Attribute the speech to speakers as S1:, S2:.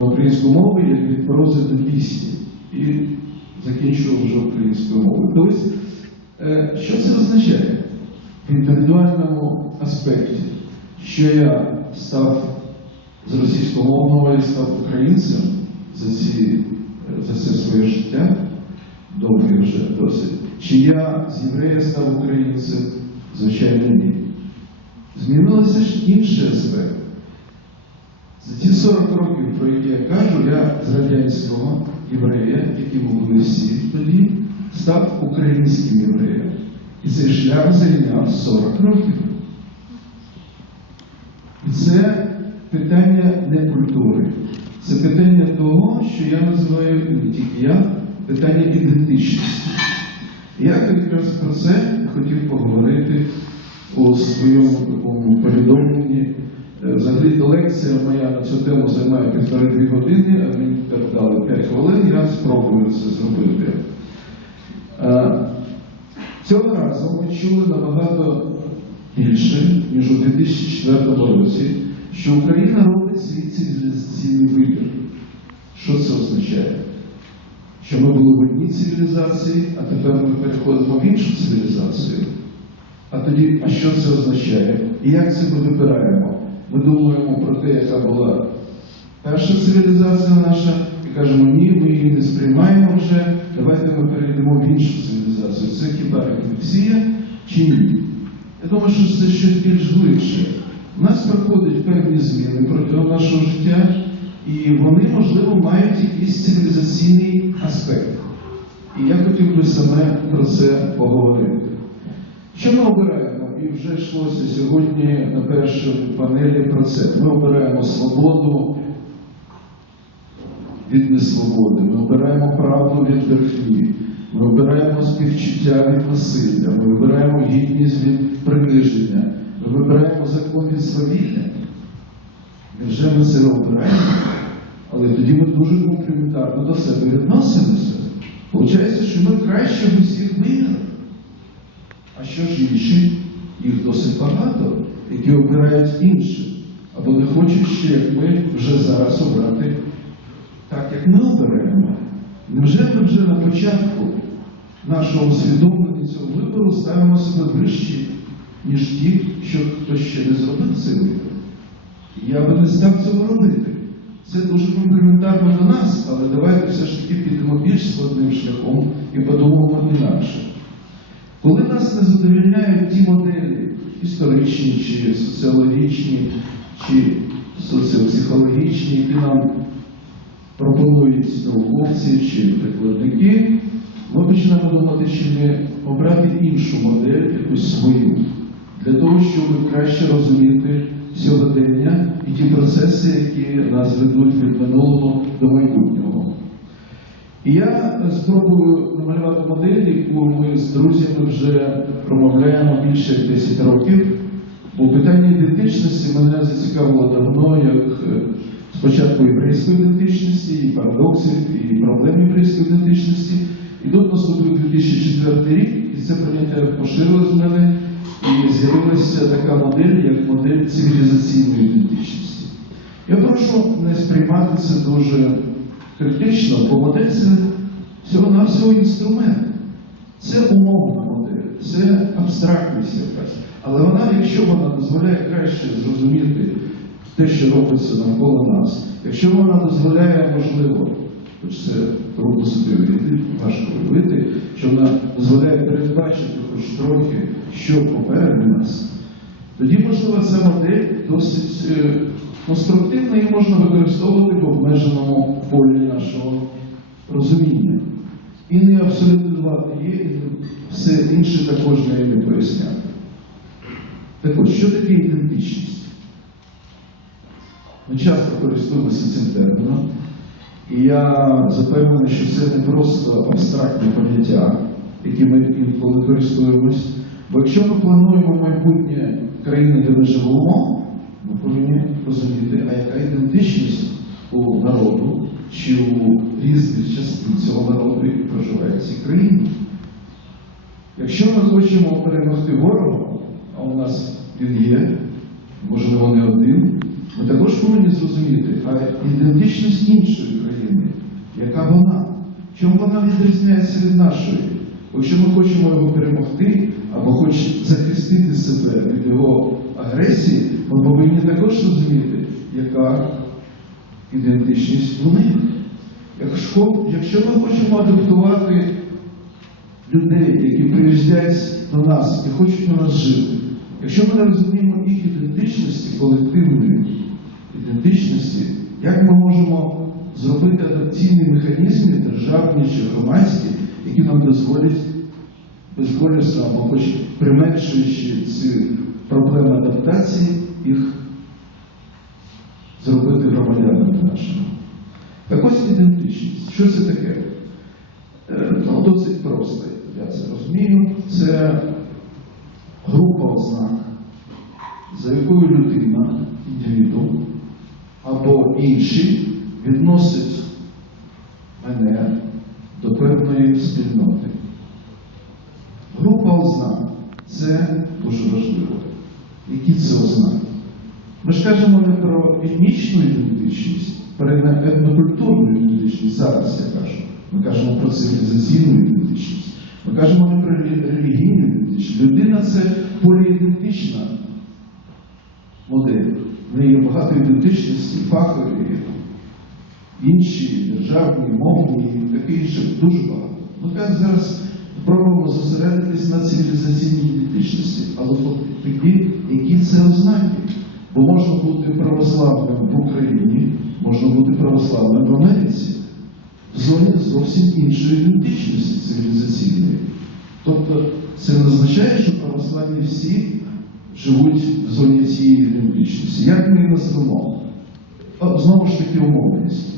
S1: українську мову як від прози до пісні. І закінчував вже українською мовою. Колись, е, що це означає в індивідуальному аспекті, що я став з російськомовного і став українцем за, ці, за це своє життя, довге вже досить, чи я з єврея став українцем, звичайно, ні. Змінилося ж. За ті 40 років, про які я кажу, я з радянського єврея, яким були всі тоді, став українським євреєм. І цей шлях зайняв 40 років. І це питання не культури. Це питання того, що я називаю не тільки я, питання ідентичності. Я якраз про це хотів поговорити у своєму такому повідомленні. Взагалі лекція моя на цю тему займає півтори-дві години, а мені так дали 5 хвилин, я спробую це зробити. Е, Цього разу ми чули набагато більше, ніж у 2004 році, що Україна робить свій цивілізаційний вибір. Що це означає? Що ми були в одній цивілізації, а тепер ми переходимо в іншу цивілізацію. А тоді, а що це означає? І як це ми вибираємо? Ми думаємо про те, яка була перша цивілізація наша, і кажемо, ні, ми її не сприймаємо вже, давайте ми перейдемо в іншу цивілізацію. Це хіба рефлексія чи ні? Я думаю, що це щось більш глибше. У нас проходять певні зміни протягом нашого життя, і вони, можливо, мають якийсь цивілізаційний аспект. І я хотів би саме про це поговорити. Що ми обираємо? І вже йшлося сьогодні на першій панелі про це. Ми обираємо свободу від несвободи, ми обираємо правду від брехні, ми обираємо співчуття від насилля, ми обираємо гідність від приниження, ми вибираємо закон від свавілля. Невже ми це обираємо? Але тоді ми дуже компліментарно до себе відносимося. Получається, що ми краще в усіх виграли. А що ж інші? Їх досить багато, які обирають інше, або не хочуть ще, як ми вже зараз обрати так, як ми обираємо. Невже ми вже на початку нашого усвідомлення цього вибору ставимо себе вище, ніж ті, що хтось ще не зробив цей вибір? Я би не став цього робити. Це дуже компліментарно до нас, але давайте все ж таки підемо більш складним шляхом і подумаємо інакше. Коли нас не задовільняють ті моделі історичні, чи соціологічні, чи соціопсихологічні, які нам пропонують науковці чи прикладники, ми починаємо думати, чи не обрати іншу модель, якусь свою, для того, щоб краще розуміти сьогодення і ті процеси, які нас ведуть від минулого до майбутнього. Я спробую намалювати модель, яку ми з друзями вже промовляємо більше як 10 років. Бо питання ідентичності мене зацікавило давно, як е, спочатку єврейської ідентичності, і парадоксів, і проблем єврейської ідентичності. І тут наступив 2004 рік, і це поняття поширилось в мене, і з'явилася така модель, як модель цивілізаційної ідентичності. Я прошу не сприймати це дуже критично, бо модель це всього-навсього інструмент. Це умовна модель, це абстрактність якась. Але вона, якщо вона дозволяє краще зрозуміти те, що робиться навколо нас, якщо вона дозволяє, можливо, хоч це трудно собі уявити, важко уявити, що вона дозволяє передбачити хоч трохи, що попереду нас, тоді, можливо, ця модель досить конструктивна і можна використовувати в обмеженому полі нашого розуміння. І не абсолютизувати її, і все інше також не поясняти. Так от, що таке ідентичність? Ми часто користуємося цим терміном, і я запевнений, що це не просто абстрактне поняття, яким ми інколи користуємось. Бо якщо ми плануємо майбутнє країни, де ми живемо, ми повинні розуміти, а яка ідентичність у народу чи у різних частин цього народу, який проживає в цій країні. Якщо ми хочемо перемогти ворога, а у нас він є, можливо, не один, Ми також повинні зрозуміти, а ідентичність іншої країни, яка вона, чому вона відрізняється від нашої. Якщо ми хочемо його перемогти або хочемо захистити себе від його агресії, ми повинні також розуміти, яка ідентичність них. Якщо, якщо ми хочемо адаптувати людей, які приїжджають до нас і хочуть у нас жити, якщо ми не розуміємо їх ідентичності, колективної ідентичності, як ми можемо зробити адаптивні механізми, державні чи громадські, які нам дозволять безболісно або хоч применшуючи ці проблеми адаптації, їх зробити громадянами нашими. Так ось ідентичність. Що це таке? Е, Ну, досить просто, я це розумію. Це група ознак, за якою людина, індивіду або інші відносить мене до певної спільноти. Група ознак це дуже важливо. Які це ознаки? Ми ж кажемо не про етнічну ідентичність, про етнокультурну ідентичність. Зараз я кажу. Ми кажемо про цивілізаційну ідентичність. Ми кажемо не про релігійну ідентичність. Людина це поліідентична модель. В неї є багато ідентичності, фахові, інші, державні, мовні таке інше дуже багато. Кажемо, зараз пробуємо зосередитись на цивілізаційній ідентичності, але такі, які це ознаки. Бо можна бути православним в Україні, можна бути православним в Америці, в зоні зовсім іншої ідентичності цивілізаційної. Тобто це не означає, що православні всі живуть в зоні цієї ідентичності. Як ми її назвемо? Знову ж таки умовність.